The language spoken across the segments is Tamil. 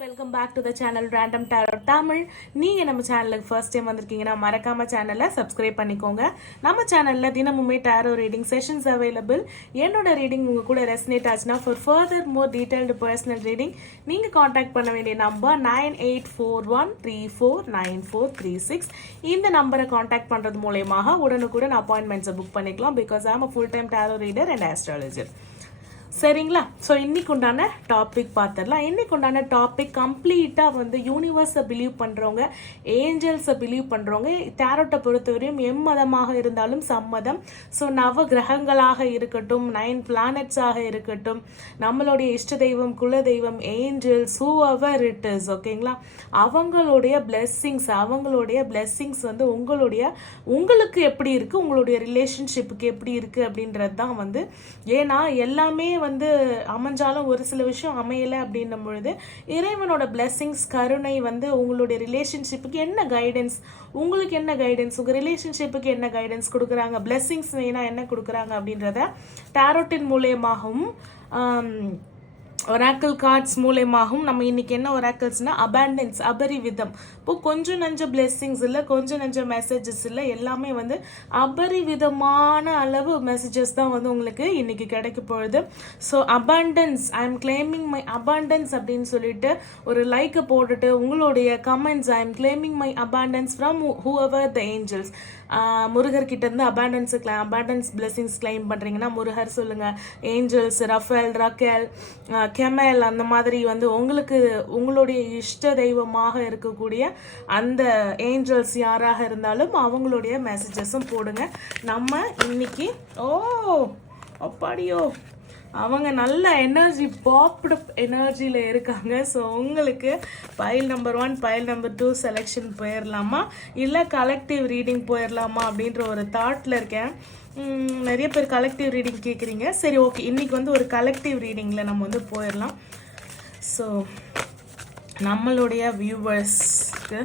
Welcome back to the channel random டாரோ தமிழ். நீங்கள் நம்ம சேனலுக்கு ஃபர்ஸ்ட் டைம் வந்திருக்கீங்கன்னா மறக்காம சேனலை சப்ஸ்கிரைப் பண்ணிக்கோங்க. நம்ம சேனலில் தினமுமே டாரோ ரீடிங் செஷன்ஸ் அவைலபிள். என்னோட ரீடிங் உங்கள் கூட ரெசனேட் ஆச்சுன்னா for further more detailed personal reading நீங்கள் காண்டாக்ட் பண்ண வேண்டிய நம்பர் 9841349436. இந்த நம்பரை காண்டாக்ட் பண்ணுறது மூலயமாக உடனுக்குடன் அப்பாயின்மெண்ட்ஸை புக் பண்ணிக்கலாம். Because I am a full time tarot reader and astrologer. சரிங்களா? ஸோ இன்னைக்கு உண்டான டாபிக் பார்த்துடலாம். இன்னைக்கு உண்டான டாபிக் கம்ப்ளீட்டாக வந்து யூனிவர்ஸை பிலீவ் பண்ணுறவங்க, ஏஞ்சல்ஸை பிலீவ் பண்ணுறவங்க, டேரோட்டை பொறுத்தவரையும் எம்மதமாக இருந்தாலும் சம்மதம். ஸோ நவ கிரகங்களாக இருக்கட்டும், 9 பிளானட்ஸாக இருக்கட்டும், நம்மளுடைய இஷ்ட தெய்வம், குல தெய்வம், ஏஞ்சல்ஸ், ஹூஎவர் இட் இஸ், ஓகேங்களா? அவங்களுடைய பிளெஸ்ஸிங்ஸ் வந்து உங்களுக்கு எப்படி இருக்குது, உங்களுடைய ரிலேஷன்ஷிப்புக்கு எப்படி இருக்குது அப்படின்றது தான் வந்து. ஏன்னா எல்லாமே வந்து அமைஞ்சாலும் ஒரு சில விஷயம் அமையலை அப்படின்னும் பொழுது இறைவனோட பிளெஸிங்ஸ், கருணை வந்து உங்களுடைய ரிலேஷன்ஷிப்புக்கு என்ன கைடன்ஸ், உங்களுக்கு என்ன கைடன்ஸ், உங்கள் ரிலேஷன்ஷிப்புக்கு என்ன கைடன்ஸ் கொடுக்குறாங்க, பிளெஸிங்ஸ் வேணா என்ன கொடுக்குறாங்க அப்படின்றத டாரோட்டின் மூலயமாகவும் ஒராக்கிள் கார்ட்ஸ் மூலயமாகவும் நம்ம இன்னைக்கு என்ன ஒராக்கிள்ஸ்னா அபேண்டன்ஸ், அபரிவிதம். இப்போ கொஞ்சம் நஞ்ச பிளெஸ்ஸிங்ஸ் இல்லை, கொஞ்சம் நஞ்ச மெசேஜஸ் இல்லை, எல்லாமே வந்து அபரிவிதமான அளவு மெசேஜஸ் தான் வந்து உங்களுக்கு இன்னைக்கு கிடைக்க போகுது. So abundance, I am claiming my abundance அப்படின்னு சொல்லிட்டு ஒரு லைக்கை போட்டுட்டு உங்களுடைய comments, I am claiming my abundance from whoever the angels. முருகர்கிட்ட இருந்து அபண்டன்ஸ் பிளெஸிங்ஸ் கிளைம் பண்ணுறீங்கன்னா முருகர் சொல்லுங்கள், ஏஞ்சல்ஸ், ரஃபேல், ரக்கேல், கெமல், அந்த மாதிரி வந்து உங்களுடைய இஷ்ட தெய்வமாக இருக்கக்கூடிய அந்த ஏஞ்சல்ஸ் யாராக இருந்தாலும் அவங்களுடைய மெசேஜஸும் போடுங்க. நம்ம இன்னைக்கு அப்பாடியோ அவங்க நல்ல எனர்ஜி, பாப்டு எனர்ஜியில் இருக்காங்க. ஸோ உங்களுக்கு file number 1, file number 2 selection போயிடலாமா இல்லை கலெக்டிவ் ரீடிங் போயிடலாமா அப்படின்ற ஒரு தாட்டில் இருக்கேன். நிறைய பேர் கலெக்டிவ் ரீடிங் கேட்குறீங்க. சரி, ஓகே, இன்றைக்கி வந்து ஒரு கலெக்டிவ் ரீடிங்கில் நம்ம வந்து போயிடலாம். ஸோ நம்மளுடைய வியூவர்ஸ்க்கு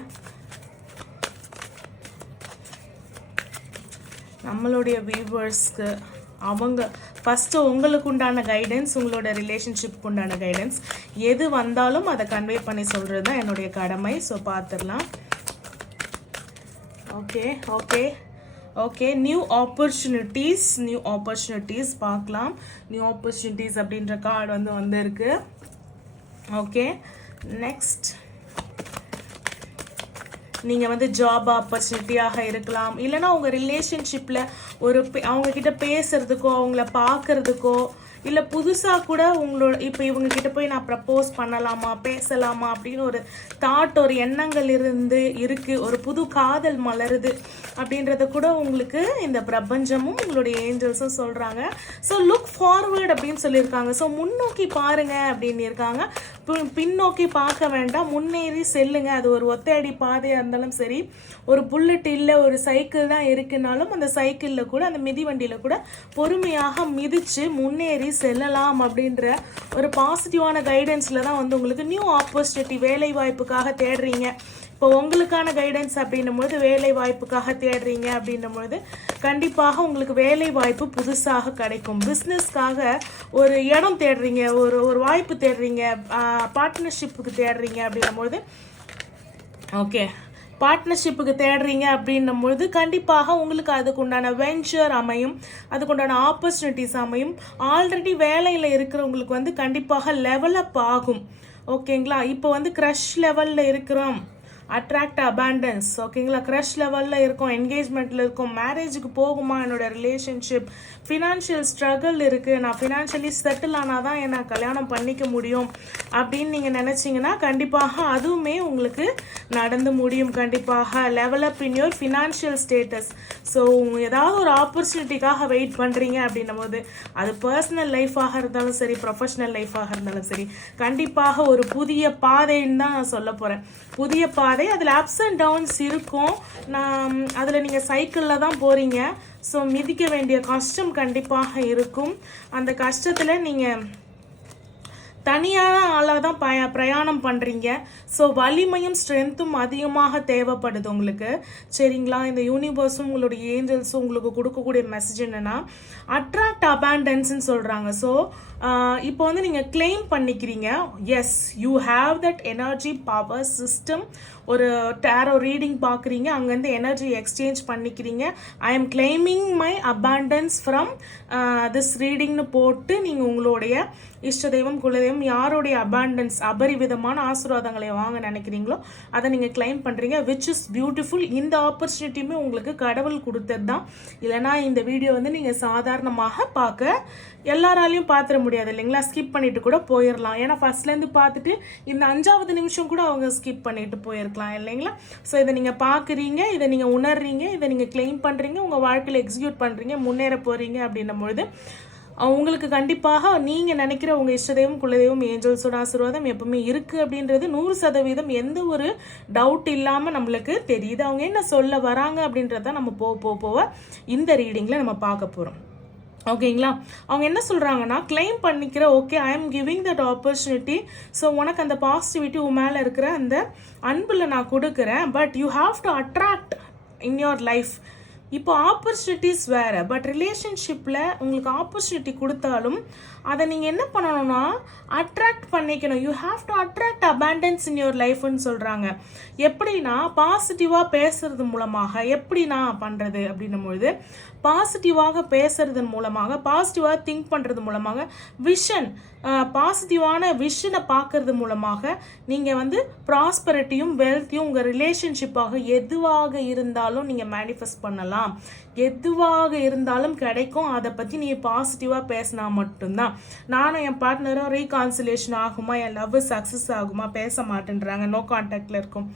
அவங்க ஃபஸ்ட்டு உங்களுக்கு உண்டான கைடன்ஸ், உங்களோட ரிலேஷன்ஷிப்க்கு உண்டான கைடன்ஸ் எது வந்தாலும் அதை கன்வே பண்ணி சொல்கிறது தான் என்னுடைய கடமை. ஸோ பார்த்துடலாம். ஓகே நியூ ஆப்பர்ச்சுனிட்டிஸ் பார்க்கலாம். நியூ ஆப்பர்ச்சுனிட்டிஸ் அப்படின்ற கார்டு வந்து வந்திருக்கு. ஓகே, நெக்ஸ்ட் நீங்கள் வந்து ஜாப் ஆப்பர்ச்சுனிட்டியாக இருக்கலாம், இல்லைனா உங்கள் ரிலேஷன்ஷிப்பில் அவங்கக்கிட்ட பேசுகிறதுக்கோ, அவங்கள பார்க்குறதுக்கோ, இல்லை புதுசாக கூட இப்போ இவங்கக்கிட்ட போய் நான் ப்ரப்போஸ் பண்ணலாமா, பேசலாமா அப்படின்னு ஒரு தாட், ஒரு எண்ணங்கள் இருக்குது, ஒரு புது காதல் மலருது அப்படின்றத கூட உங்களுக்கு இந்த பிரபஞ்சமும் உங்களுடைய ஏஞ்சல்ஸும் சொல்கிறாங்க. ஸோ லுக் ஃபார்வர்ட் அப்படின்னு சொல்லியிருக்காங்க. ஸோ முன்னோக்கி பாருங்க அப்படின்னு இருக்காங்க. பின்னோக்கி பார்க்க வேண்டாம், முன்னேறி செல்லுங்க. அது ஒரு ஒத்தையடி பாதையாக இருந்தாலும் சரி, ஒரு புல்லட் இல்லை, ஒரு சைக்கிள் தான் இருக்குனாலும் அந்த சைக்கிளில் கூட, அந்த மிதிவண்டியில் கூட பொறுமையாக மிதித்து முன்னேறி செல்லலாம் அப்படின்ற ஒரு பாசிட்டிவான கைடன்ஸில் தான் வந்து உங்களுக்கு நியூ ஆப்பர்ச்சுனிட்டி, வேலை வாய்ப்புக்காக தேடுறீங்க. இப்போ உங்களுக்கான கைடன்ஸ் அப்படின்னும் பொழுது வேலை வாய்ப்புக்காக தேடுறீங்க அப்படின்னும் பொழுது கண்டிப்பாக உங்களுக்கு வேலை வாய்ப்பு புதுசாக கிடைக்கும். பிஸ்னஸ்க்காக ஒரு இடம் தேடுறீங்க, ஒரு வாய்ப்பு தேடுறீங்க, பார்ட்னர்ஷிப்புக்கு தேடுறீங்க அப்படின்னும் பொழுது பார்ட்னர்ஷிப்புக்கு தேடுறீங்க அப்படின்னும் பொழுது கண்டிப்பாக உங்களுக்கு அதுக்கு உண்டான வெஞ்சர் அமையும், அதுக்கு உண்டான ஆப்பர்ச்சுனிட்டிஸ் அமையும். ஆல்ரெடி வேலையில் இருக்கிறவங்களுக்கு வந்து கண்டிப்பாக லெவலப் ஆகும். ஓகேங்களா? இப்போ வந்து க்ரஷ் லெவலில் இருக்கிறோம், அட்ராக்ட் அபேண்டன்ஸ், ஓகேங்களா? க்ரஷ் லெவலில் இருக்கும், என்கேஜ்மெண்ட்டில் இருக்கும், மேரேஜுக்கு போகுமா என்னோட ரிலேஷன்ஷிப், ஃபினான்ஷியல் ஸ்ட்ரகிள் இருக்குது, நான் ஃபினான்ஷியலி செட்டில் ஆனால் தான் என்னை கல்யாணம் பண்ணிக்க முடியும் அப்படின்னு நீங்கள் நினச்சிங்கன்னா கண்டிப்பாக அதுவுமே உங்களுக்கு நடந்து முடியும். கண்டிப்பாக level up in your financial status. So ஏதாவது ஒரு ஆப்பர்ச்சுனிட்டிக்காக வெயிட் பண்ணுறீங்க அப்படின்னும் போது அது பர்சனல் லைஃபாக இருந்தாலும் சரி, ப்ரொஃபஷனல் லைஃபாக இருந்தாலும் சரி, கண்டிப்பாக ஒரு புதிய பாதைன்னு தான் நான் சொல்ல போகிறேன். புதிய பாதை, அதில் அப்ஸ் அண்ட் டவுன்ஸ் இருக்கும். அதில் நீங்கள் சைக்கிளில் தான் போகிறீங்க. ஸோ மிதிக்க வேண்டிய கஷ்டம் கண்டிப்பாக இருக்கும். அந்த கஷ்டத்தில் நீங்கள் தனியான ஆளாக தான் பிரயாணம் பண்ணுறீங்க. ஸோ வலிமையும் ஸ்ட்ரென்த்தும் அதிகமாக தேவைப்படுது உங்களுக்கு. சரிங்களா? இந்த யூனிவர்ஸும் உங்களுடைய ஏஞ்சல்ஸும் உங்களுக்கு கொடுக்கக்கூடிய மெசேஜ் என்னென்னா அட்ராக்ட் அபாண்டன்ஸ்ன்னு சொல்கிறாங்க. ஸோ இப்போ வந்து நீங்கள் கிளைம் பண்ணிக்கிறீங்க. Yes, you have that energy power system. ஒரு டேரோ ரீடிங் பார்க்குறீங்க, அங்கேருந்து எனர்ஜி எக்ஸ்சேஞ்ச் பண்ணிக்கிறீங்க. I am claiming my abundance from this ரீடிங்னு போட்டு நீங்கள் உங்களுடைய இஷ்ட தெய்வம் குலதெய்வம் யாருடைய அபாண்டன்ஸ் அபரிவிதமான ஆசீர்வாதங்களை வாங்க நினைக்கிறீங்களோ அதை நீங்கள் கிளைம் பண்ணுறீங்க, விச் இஸ் பியூட்டிஃபுல். இந்த ஆப்பர்ச்சுனிட்டியுமே உங்களுக்கு கடவுள் கொடுத்தது தான். இல்லைனா இந்த வீடியோ வந்து நீங்கள் சாதாரணமாக பார்க்க எல்லாராலையும் பார்த்துட முடியாது இல்லைங்களா? ஸ்கிப் பண்ணிட்டு கூட போயிடலாம். ஏன்னா ஃபர்ஸ்ட்லேருந்து பார்த்துட்டு இந்த 5வது நிமிஷம் கூட அவங்க ஸ்கிப் பண்ணிட்டு போயிருக்கலாம் இல்லைங்களா? ஸோ இதை நீங்கள் பார்க்குறீங்க, இதை நீங்கள் உணர்றீங்க, இதை நீங்கள் கிளைம் பண்ணுறீங்க, உங்கள் வாழ்க்கையில் எக்ஸிக்யூட் பண்ணுறீங்க, முன்னேற போகிறீங்க அப்படின்னும் பொழுது உங்களுக்கு கண்டிப்பாக நீங்கள் நினைக்கிற உங்கள் இஷ்டதெய்வம் குலதெய்வம் ஏஞ்சல்ஸோட ஆசீர்வாதம் எப்பவுமே இருக்குது அப்படின்றது 100% எந்த ஒரு டவுட் இல்லாமல் நம்மளுக்கு தெரியுது. அவங்க என்ன சொல்ல வராங்க அப்படின்றத நம்ம போக இந்த ரீடிங்கில் நம்ம பார்க்க போகிறோம். ஓகேங்களா? அவங்க என்ன சொல்கிறாங்கன்னா கிளைம் பண்ணிக்கிற, okay I am giving that opportunity. So உனக்கு அந்த பாசிட்டிவிட்டி உன் மேலே இருக்கிற அந்த அன்பில் நான் கொடுக்குறேன். But you have to attract in your life. இப்போ ஆப்பர்ச்சுனிட்டிஸ் வேறு, பட் ரிலேஷன்ஷிப்பில் உங்களுக்கு ஆப்பர்ச்சுனிட்டி கொடுத்தாலும் அதை நீங்கள் என்ன பண்ணணும்னா அட்ராக்ட் பண்ணிக்கணும். You have to attract abundance in your லைஃப்னு சொல்கிறாங்க. எப்படின்னா பாசிட்டிவாக பேசுறது மூலமாக. எப்படி நான் பண்ணுறது அப்படின்னும்பொழுது பாசிட்டிவாக பேசுறதன் மூலமாக, பாசிட்டிவாக திங்க் பண்ணுறது மூலமாக, விஷன் பாசிட்டிவான விஷனை பார்க்கறது மூலமாக நீங்கள் வந்து ப்ராஸ்பரிட்டியும் வெல்த்தையும் உங்கள் ரிலேஷன்ஷிப்பாக எதுவாக இருந்தாலும் நீங்கள் மேனிஃபெஸ்ட் பண்ணலாம். எதுவாக இருந்தாலும் கிடைக்கும். அதை பற்றி நீங்கள் பாசிட்டிவாக பேசினா மட்டும்தான். நானும் என் பார்ட்னரும் ரீகான்சிலேஷன் ஆகுமா, என் லவ் சக்ஸஸ் ஆகுமா, பேச மாட்டேன்றாங்க, நோ கான்டாக்டில் இருக்கும்,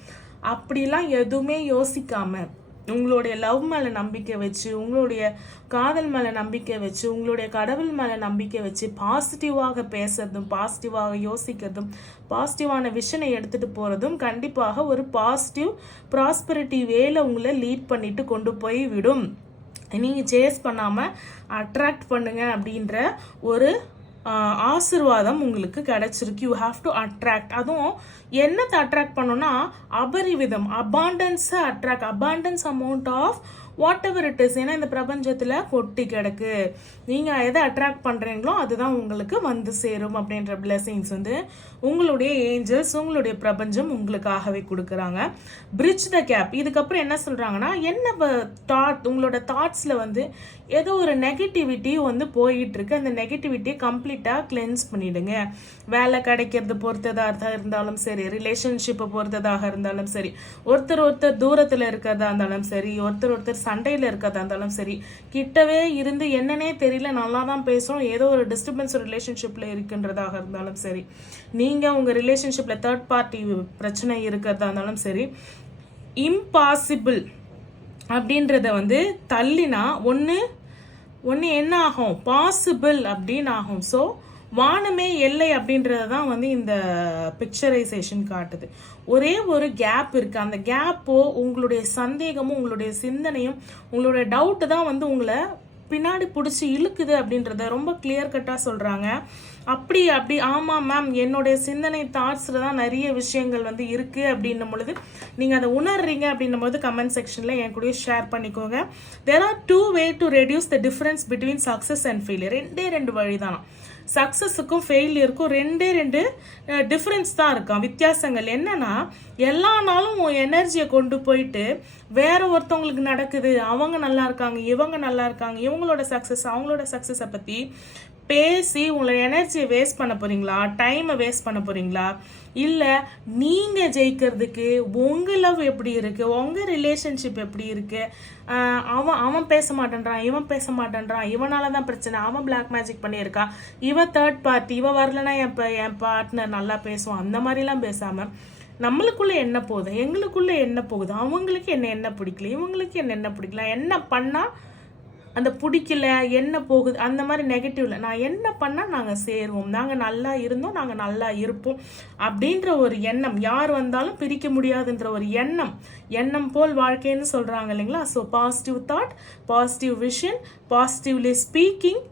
அப்படிலாம் எதுவுமே யோசிக்காமல் உங்களுடைய லவ் மேலே நம்பிக்கை வச்சு, உங்களுடைய காதல் மேலே நம்பிக்கை வச்சு, உங்களுடைய கடவுள் மேலே நம்பிக்கை வச்சு பாசிட்டிவாக பேசுறதும் பாசிட்டிவாக யோசிக்கிறதும் பாசிட்டிவான விஷனை எடுத்துகிட்டு போகிறதும் கண்டிப்பாக ஒரு பாசிட்டிவ் ப்ராஸ்பரிட்டி வேல உங்களை லீட் பண்ணிட்டு கொண்டு போய் விடும். நீங்கள் சேஸ் பண்ணாமல் அட்ராக்ட் பண்ணுங்க அப்படின்ற ஒரு ஆசீர்வாதம் உங்களுக்கு கிடைச்சிருக்கு. You have to attract. அதுவும் என்னத்தை அட்ராக்ட் பண்ணணும்னா அபரிவிதம், அபாண்டன்ஸை attract, abundance amount of whatever it is. ஏன்னா இந்த பிரபஞ்சத்தில் கொட்டி கிடக்கு. நீங்கள் எதை அட்ராக்ட் பண்ணுறீங்களோ அதுதான் உங்களுக்கு வந்து சேரும் அப்படின்ற பிளெஸிங்ஸ் வந்து உங்களுடைய ஏஞ்சல்ஸ், உங்களுடைய பிரபஞ்சம் உங்களுக்காகவே கொடுக்குறாங்க. Bridge the gap. இதுக்கப்புறம் என்ன சொல்கிறாங்கன்னா, என்ன உங்களோட தாட்ஸில் வந்து ஏதோ ஒரு நெகட்டிவிட்டி வந்து போயிட்டுருக்கு, அந்த நெகட்டிவிட்டியை கம்ப்ளீட்டாக கிளென்ஸ் பண்ணிவிடுங்க. வேலை கிடைக்கிறது பொறுத்ததாக இருந்தாலும் சரி, ரிலேஷன்ஷிப்பை பொறுத்ததாக இருந்தாலும் சரி, ஒருத்தர் தூரத்தில் இருக்கிறதா இருந்தாலும் சரி, ஒருத்தர் சண்டையில் இருக்கிறதா இருந்தாலும் சரி, கிட்டவே இருந்து என்னன்னே தெரியல, நல்லா தான் பேசுகிறோம், ஏதோ ஒரு டிஸ்டர்பன்ஸ் ரிலேஷன்ஷிப்பில் இருக்குன்றதாக இருந்தாலும் சரி, நீங்கள் உங்கள் ரிலேஷன்ஷிப்பில் தேர்ட் பார்ட்டி பிரச்சனை இருக்கிறதா இருந்தாலும் சரி, இம்பாசிபிள் அப்படின்றத வந்து தள்ளினா ஒன்று என்ன ஆகும், பாசிபிள் அப்படின்னு ஆகும். ஸோ வானமே எல்லை அப்படின்றத தான் வந்து இந்த பிக்சரைசேஷன் காட்டுது. ஒரே ஒரு கேப் இருக்குது. அந்த கேப்போ உங்களுடைய சந்தேகமும் உங்களுடைய சிந்தனையும் உங்களுடைய டவுட்டு தான் வந்து உங்களை பின்னாடி பிடிச்சி இழுக்குது அப்படின்றத ரொம்ப கிளியர் கட்டாக சொல்கிறாங்க. அப்படி ஆமாம் மேம், என்னுடைய சிந்தனை தாட்ஸில் தான் நிறைய விஷயங்கள் வந்து இருக்குது அப்படின்னும் பொழுது நீங்கள் அதை உணர்றீங்க அப்படின்னும் போது கமெண்ட் செக்ஷனில் என் கூட ஷேர் பண்ணிக்கோங்க. There are 2 ways to reduce the difference between success and failure. ரெண்டு வழி தானா. சக்ஸஸுக்கும் ஃபெயிலியருக்கும் ரெண்டு டிஃப்ரென்ஸ் தான் இருக்கான். வித்தியாசங்கள் என்னன்னா, எல்லா நாளும் எனர்ஜியை கொண்டு போயிட்டு வேற ஒருத்தவங்களுக்கு நடக்குது, அவங்க நல்லா இருக்காங்க, இவங்க நல்லா இருக்காங்க, இவங்களோட சக்ஸஸ் அவங்களோட சக்ஸஸை பற்றி பேசி உங்களோட எனர்ஜியை வேஸ்ட் பண்ண போகிறீங்களா, டைமை வேஸ்ட் பண்ண போகிறீங்களா, இல்லை நீங்கள் ஜெயிக்கிறதுக்கு உங்கள் லவ் எப்படி இருக்குது, உங்கள் ரிலேஷன்ஷிப் எப்படி இருக்குது, அவன் பேச மாட்டேன்றான், இவன் பேச மாட்டேன்றான், இவனால தான் பிரச்சனை, அவன் பிளாக் மேஜிக் பண்ணியிருக்கான், இவன் தேர்ட் பார்ட்டி, இவன் வரலன்னா என் பார்ட்னர் நல்லா பேசுவான், அந்த மாதிரிலாம் பேசாமல் நம்மளுக்குள்ளே என்ன போகுது, எங்களுக்குள்ளே என்ன போகுது, அவங்களுக்கு என்ன பிடிக்கல, இவங்களுக்கு என்ன பிடிக்கல, என்ன பண்ணால் அந்த பிடிக்கல, என்ன போகுது, அந்த மாதிரி நெகட்டிவ்ல நான் என்ன பண்ணால் நாங்கள் சேருவோம், நாங்கள் நல்லா இருந்தோம், நாங்கள் நல்லா இருப்போம் அப்படின்ற ஒரு எண்ணம், யார் வந்தாலும் பிரிக்க முடியாதுன்ற ஒரு எண்ணம் போல் வாழ்க்கைன்னு சொல்கிறாங்க இல்லைங்களா. So positive thought, positive vision, positively speaking,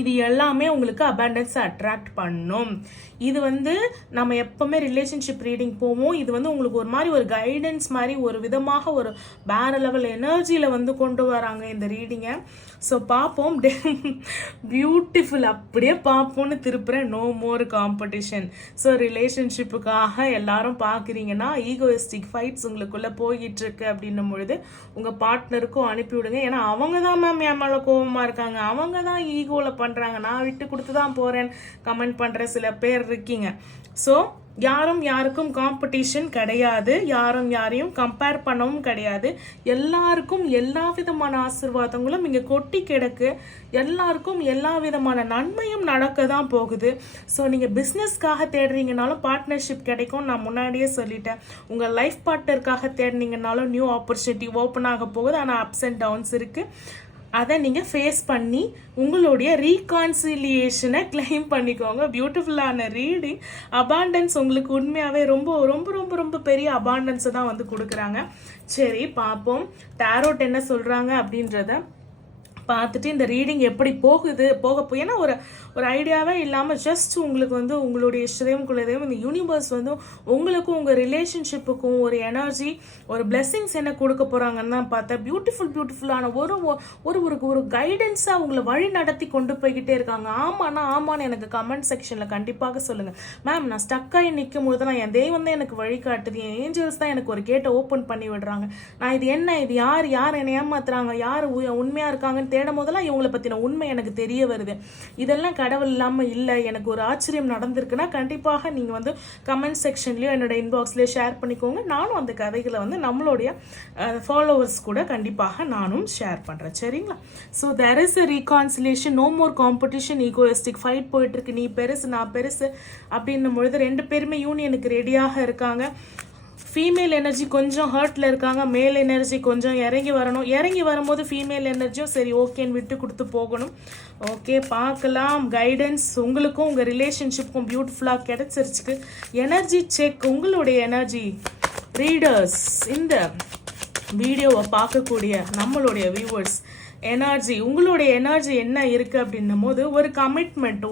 இது எல்லாமே உங்களுக்கு அபண்டன்ஸை அட்ராக்ட் பண்ணும். இது வந்து நம்ம எப்பவுமே ரிலேஷன்ஷிப் ரீடிங் போவோம். இது வந்து உங்களுக்கு ஒரு மாதிரி ஒரு கைடன்ஸ் மாதிரி ஒரு விதமாக ஒரு வேற லெவல் எனர்ஜியில் வந்து கொண்டு வராங்க இந்த ரீடிங்கை. ஸோ பார்ப்போம். பியூட்டிஃபுல் அப்படியே பார்ப்போம்னு திருப்புறேன். No more competition. ஸோ ரிலேஷன்ஷிப்புக்காக எல்லாரும் பார்க்குறீங்கன்னா ஈகோயிஸ்டிக் ஃபைட்ஸ் உங்களுக்குள்ளே போய்கிட்டு இருக்கு அப்படின்னும் பொழுது உங்கள் பார்ட்னருக்கும் அனுப்பிவிடுங்க. ஏன்னா அவங்க தான் மேம் என் மேலே கோபமாக இருக்காங்க, அவங்க தான் ஈகோவில் பண்ணுறாங்க, நான் விட்டு கொடுத்து தான் போகிறேன்னு கமெண்ட் பண்ணுற சில பேர் இருக்கீங்க. ஸோ யாரும் யாருக்கும் காம்படிஷன் கிடையாது, யாரும் யாரையும் கம்பேர் பண்ணவும் கிடையாது. எல்லாருக்கும் எல்லா விதமான ஆசீர்வாதங்களும் இங்கே கொட்டி கிடக்கு. எல்லாருக்கும் எல்லா விதமான நன்மையும் நடக்க தான் போகுது. ஸோ நீங்கள் பிஸ்னஸ்க்காக தேடுறீங்கனாலும் பார்ட்னர்ஷிப் கிடைக்கும். நான் முன்னாடியே சொல்லிட்டேன். உங்கள் லைஃப் பார்ட்னருக்காக தேடினீங்கனாலும் நியூ ஆப்பர்ச்சுனிட்டி ஓப்பன் ஆக போகுது. ஆனால் அப்ஸ் அண்ட் டவுன்ஸ் இருக்குது. அதை நீங்கள் ஃபேஸ் பண்ணி உங்களுடைய ரீகான்சிலியேஷனை கிளைம் பண்ணிக்கோங்க. பியூட்டிஃபுல்லான ரீடிங். அபாண்டன்ஸ் உங்களுக்கு உண்மையாகவே ரொம்ப ரொம்ப ரொம்ப ரொம்ப பெரிய அபாண்டன்ஸை தான் வந்து கொடுக்குறாங்க. சரி பார்ப்போம் டாரோட் என்ன சொல்கிறாங்க அப்படின்றத பார்த்துட்டு இந்த ரீடிங் எப்படி போக ஏன்னா ஒரு ஐடியாவே இல்லாமல் ஜஸ்ட் உங்களுக்கு வந்து உங்களுடைய இஷ்டதேவம் குலதேவம் இந்த யூனிவர்ஸ் வந்து உங்களுக்கும் உங்கள் ரிலேஷன்ஷிப்புக்கும் ஒரு எனர்ஜி ஒரு பிளெஸிங்ஸ் என்ன கொடுக்க போகிறாங்கன்னு தான் பார்த்தேன். பியூட்டிஃபுல்லான ஒரு கைடன்ஸாக உங்களை வழி நடத்தி கொண்டு போய்கிட்டே இருக்காங்க. ஆமான்னு எனக்கு கமெண்ட் செக்ஷனில் கண்டிப்பாக சொல்லுங்கள். மேம் நான் ஸ்டக்காகி நிற்கும் போது தான் என் தெய்வம் தான் எனக்கு வழி காட்டுது, என் ஏஞ்சல்ஸ் தான் எனக்கு ஒரு கேட்டை ஓப்பன் பண்ணி விடுறாங்க. நான் இது என்ன, இது யார் என்னை ஏமாத்துறாங்க, யார் உண்மையாக இருக்காங்கன்னு தேடும் போதெல்லாம் இவங்களை பற்றின உண்மை எனக்கு தெரிய வருது. இதெல்லாம் கடவுள் இல்லாமல் இல்லை. எனக்கு ஒரு ஆச்சரியம் நடந்திருக்குன்னா கண்டிப்பாக நீங்கள் வந்து கமெண்ட் செக்ஷன்லேயோ என்னோட இன்பாக்ஸ்லேயோ ஷேர் பண்ணிக்கோங்க. நானும் அந்த கதைகளை வந்து நம்மளுடைய ஃபாலோவர்ஸ் கூட கண்டிப்பாக நானும் ஷேர் பண்ணுறேன். சரிங்களா? So there is a reconciliation. No more competition. Egoistic fight போயிட்டுருக்கு. நீ பெருசு நான் பெருசு அப்படின்னும் பொழுது ரெண்டு பேருமே யூனியனுக்கு ரெடியாக இருக்காங்க. ஃபீமேல் எனர்ஜி கொஞ்சம் ஹர்ட்டில் இருக்காங்க. மேல் எனர்ஜி கொஞ்சம் இறங்கி வரும்போது ஃபீமேல் எனர்ஜியும் சரி ஓகேன்னு விட்டு கொடுத்து போகணும். ஓகே பார்க்கலாம். கைடன்ஸ் உங்களுக்கும் உங்கள் ரிலேஷன்ஷிப்புக்கும் பியூட்டிஃபுல்லாக கிடச்சிருச்சுக்கு. Energy check. உங்களுடைய எனர்ஜி ரீடர்ஸ், இந்த வீடியோவை பார்க்கக்கூடிய நம்மளுடைய வியூவர்ஸ் எனர்ஜி, உங்களுடைய எனர்ஜி என்ன இருக்குது அப்படின்னும் போது ஒரு கமிட்மெண்ட்,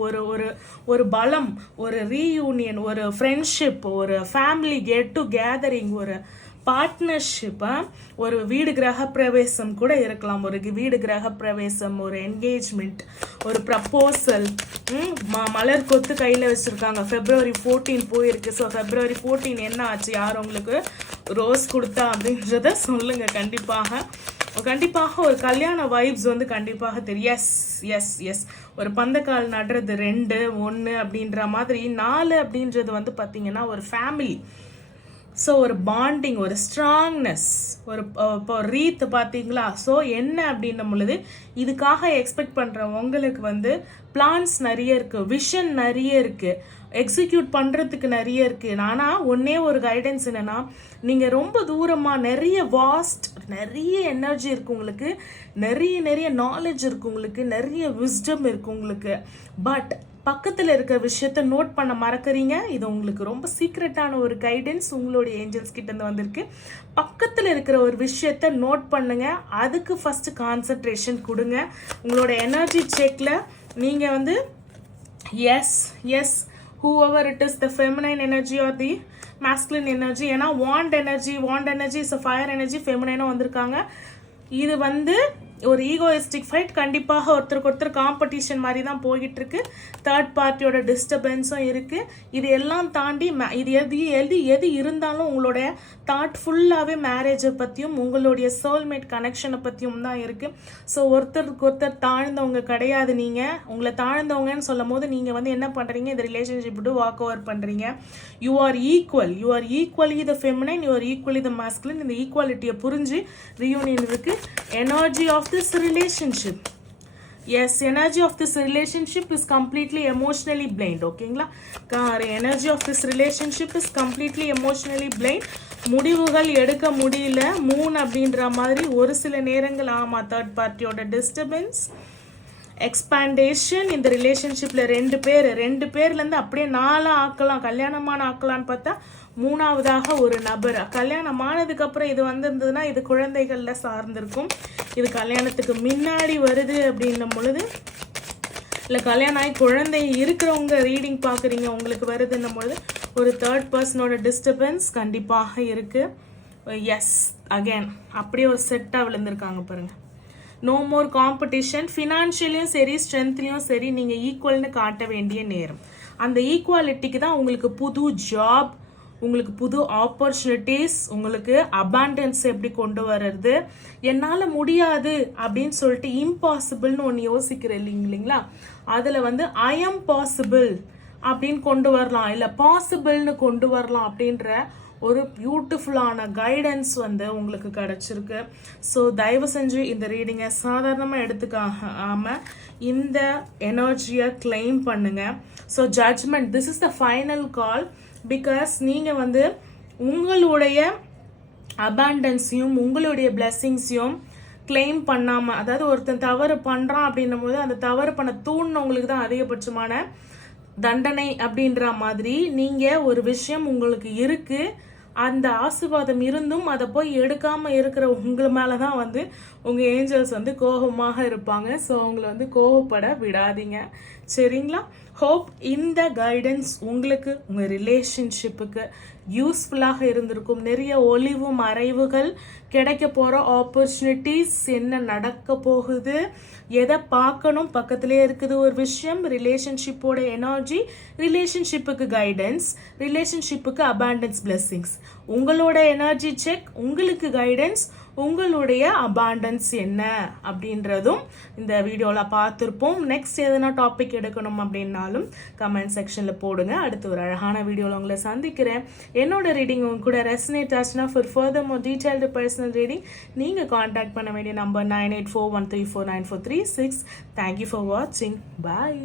ஒரு பலம், ஒரு ரீயூனியன், ஒரு ஃப்ரெண்ட்ஷிப், ஒரு ஃபேமிலி கெட் டு கேதரிங், ஒரு பார்ட்னர்ஷிப்பை, ஒரு வீடு கிரக பிரவேசம் கூட இருக்கலாம். ஒரு வீடு கிரக பிரவேசம், ஒரு என்கேஜ்மெண்ட், ஒரு ப்ரப்போசல். மலர் கொத்து கையில் வச்சுருக்காங்க. February 14 போயிருக்கு. ஸோ February 14 என்ன ஆச்சு, யார் உங்களுக்கு ரோஸ் கொடுத்தா அப்படின்றத சொல்லுங்கள். கண்டிப்பாக ஒரு கல்யாண வைப்ஸ் வந்து கண்டிப்பாக தெரியும். எஸ் ஒரு பந்தக்கால் நடுறது 2 1 அப்படின்ற மாதிரி 4 அப்படின்றது வந்து பார்த்தீங்கன்னா ஒரு ஃபேமிலி. ஸோ ஒரு பாண்டிங், ஒரு ஸ்ட்ராங்னஸ், இப்போ ரீத் பார்த்தீங்களா? ஸோ என்ன அப்படின்னும் பொழுது இதுக்காக எக்ஸ்பெக்ட் பண்ணுற உங்களுக்கு வந்து பிளான்ஸ் நிறைய இருக்குது, விஷன் நிறைய இருக்குது, எக்ஸிக்யூட் பண்ணுறதுக்கு நிறைய இருக்குது. ஆனால் ஒன்றே ஒரு கைடன்ஸ் என்னென்னா, நீங்கள் ரொம்ப தூரமாக நிறைய எனர்ஜி இருக்குது உங்களுக்கு, நிறைய நாலேஜ் இருக்குது உங்களுக்கு, நிறைய விஸ்டம் இருக்குது உங்களுக்கு. பட் பக்கத்தில் இருக்கிற விஷயத்த நோட் பண்ண மறக்கிறீங்க. இது உங்களுக்கு ரொம்ப சீக்ரெட்டான ஒரு கைடன்ஸ் உங்களுடைய ஏஞ்சல்ஸ் கிட்டேருந்து வந்திருக்கு. பக்கத்தில் இருக்கிற ஒரு விஷயத்த நோட் பண்ணுங்க. அதுக்கு ஃபஸ்ட்டு கான்சன்ட்ரேஷன் கொடுங்க. உங்களோட எனர்ஜி செக்கில் நீங்கள் வந்து S whoever it is, the feminine energy or the masculine energy. ஏன்னா wand energy is a fire energy, feminine வந்திருக்காங்க. இது வந்து ஒரு ஈகோயிஸ்டிக் ஃபைட். கண்டிப்பாக ஒருத்தருக்கு காம்படிஷன் மாதிரி தான் போய்கிட்டு இருக்கு. தேர்ட் பார்ட்டியோட டிஸ்டர்பன்ஸும் இருக்குது. இது எல்லாம் தாண்டி எது இருந்தாலும் உங்களுடைய தாட் ஃபுல்லாகவே மேரேஜை பற்றியும் உங்களுடைய சோல்மேட் கனெக்ஷனை பற்றியும் தான் இருக்குது. ஸோ ஒருத்தர் தாழ்ந்தவங்க கிடையாது. நீங்கள் உங்களை தாழ்ந்தவங்கன்னு சொல்லும் போது நீங்கள் வந்து என்ன பண்ணுறீங்க, இந்த ரிலேஷன்ஷிப் விட்டு வாக் ஓவர் பண்ணுறீங்க. You are equally the feminine, you are equally the masculine. இந்த ஈக்குவாலிட்டியை புரிஞ்சு ரியூனியன் இருக்குது. Energy of this relationship, yes, energy of this relationship is completely emotionally blind. ஓகேங்களா? energy of this relationship is completely emotionally blind. முடிவுகள் எடுக்க முடியல. 3 அப்படின்ற மாதிரி ஒரு சில நேரங்கள். ஆமாம், தேர்ட் பார்ட்டியோட டிஸ்டர்பன்ஸ், எக்ஸ்பாண்டேஷன். இந்த ரிலேஷன்ஷிப்பில் 2 பேர்லேருந்து அப்படியே 4 ஆக்கலாம், கல்யாணமான ஆக்கலான்னு பார்த்தா 3ஆவதாக ஒரு நபர். கல்யாணமானதுக்கு அப்புறம் இது வந்திருந்ததுன்னா இது குழந்தைகளில் சார்ந்திருக்கும். இது கல்யாணத்துக்கு முன்னாடி வருது அப்படின்னும் பொழுது இல்லை கல்யாணம் ஆகி குழந்தை இருக்கிறவங்க ரீடிங் பார்க்குறீங்க, உங்களுக்கு வருதுன்னும் பொழுது ஒரு தேர்ட் பர்சனோட டிஸ்டர்பன்ஸ் கண்டிப்பாக இருக்குது. எஸ், அகேன் அப்படியே ஒரு செட்டாக விழுந்திருக்காங்க பாருங்கள். No more competition. ஃபினான்ஷியலையும் சரி ஸ்ட்ரென்த்லேயும் சரி நீங்கள் ஈக்குவல்னு காட்ட வேண்டிய நேரம். அந்த ஈக்குவாலிட்டிக்கு தான் உங்களுக்கு புது ஜாப், உங்களுக்கு புது ஆப்பர்ச்சுனிட்டிஸ், உங்களுக்கு அபாண்டன்ஸ் எப்படி கொண்டு வர்றது. என்னால் முடியாது அப்படின்னு சொல்லிட்டு இம்பாசிபிள்னு ஒன்று யோசிக்கிறேன் இல்லைங்களா, அதில் வந்து ஐ எம் பாசிபிள் அப்படின்னு கொண்டு வரலாம், இல்லை பாசிபிள்னு கொண்டு வரலாம் அப்படின்ற ஒரு பியூட்டிஃபுல்லான கைடன்ஸ் வந்து உங்களுக்கு கிடச்சிருக்கு. ஸோ தயவு செஞ்சு இந்த ரீடிங்கை சாதாரணமாக எடுத்துக்காம இந்த எனர்ஜியை கிளைம் பண்ணுங்கள். So judgement, this is the final call. Because நீங்கள் வந்து உங்களுடைய அபாண்டன்ஸையும் உங்களுடைய பிளெஸ்ஸிங்ஸையும் கிளைம் பண்ணாமல், அதாவது ஒருத்தன் தவறு பண்ணுறான் அப்படின்னும் போது அந்த தவறு பண்ண தூண்டினவங்களுக்கு தான் அதிகபட்சமான தண்டனை அப்படின்ற மாதிரி நீங்கள் ஒரு விஷயம் உங்களுக்கு இருக்குது, அந்த ஆசீர்வாதம் இருந்தும் அதை போய் எடுக்காமல் இருக்கிற உங்கள் மேலே தான் வந்து உங்கள் ஏஞ்சல்ஸ் வந்து கோபமாக இருப்பாங்க. ஸோ அவங்கள வந்து கோபப்பட விடாதீங்க, சரிங்களா? ஹோப் இந்த கைடன்ஸ் உங்களுக்கு உங்கள் ரிலேஷன்ஷிப்புக்கு யூஸ்ஃபுல்லாக இருந்திருக்கும். நிறைய ஒளிவு மறைவுகள், கிடைக்க போகிற ஆப்பர்ச்சுனிட்டிஸ், என்ன நடக்க போகுது, எதை பார்க்கணும், பக்கத்துலேயே இருக்குது ஒரு விஷயம், ரிலேஷன்ஷிப்போட எனர்ஜி, ரிலேஷன்ஷிப்புக்கு கைடன்ஸ், ரிலேஷன்ஷிப்புக்கு அபாண்டன்ஸ் பிளெஸ்ஸிங்ஸ், உங்களோட எனர்ஜி செக், உங்களுக்கு கைடன்ஸ், உங்களுடைய அபாண்டன்ஸ் என்ன அப்படின்றதும் இந்த வீடியோவில் பார்த்துருப்போம். நெக்ஸ்ட் எதனா டாபிக் எடுக்கணும் அப்படின்னாலும் கமெண்ட் செக்ஷனில் போடுங்க. அடுத்து ஒரு அழகான வீடியோவில் உங்களை சந்திக்கிறேன். என்னோட ரீடிங் உங்க கூட ரெசனேட் ஆச்சுன்னா for further more detailed personal reading நீங்கள் காண்டாக்ட் பண்ண வேண்டிய நம்பர் 9841349436. தேங்க்யூ ஃபார் வாட்சிங். பாய்.